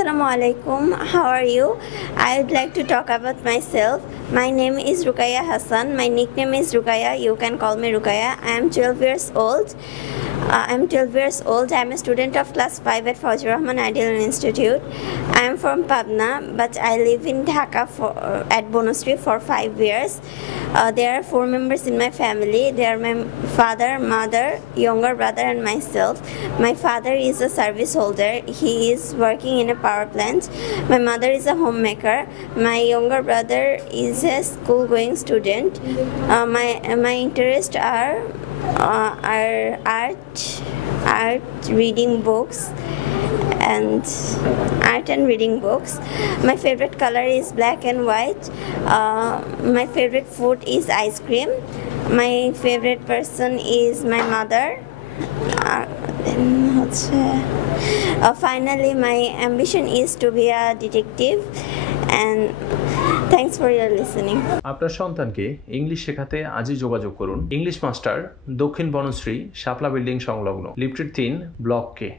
Assalamu alaikum. How are you? I would like to talk about myself. My name is Rukaya Hassan. My nickname is Rukaya. You can call me Rukaya. I am 12 years old. I'm a student of class 5 at Fawzur Rahman Ideal Institute. I am from Pabna, but I live in Dhaka at Bonusri for 5 years. There are 4 members in my family. They are my father, mother, younger brother, and myself. My father is a service holder. He is working in a power plant. My mother is a homemaker. My younger brother is a school-going student. My interests are art, reading books, and reading books. My favorite color is black and white. My favorite food is ice cream. My favorite person is my mother. Finally, my ambition is to be a detective. And thanks for your listening. আপনার সন্তানকে English শেখাতে আজই যোগাযোগ করুন English master, দক্ষিণ বনশ্রী, শাপলা building সংলগ্ন, lifted 3, block কে।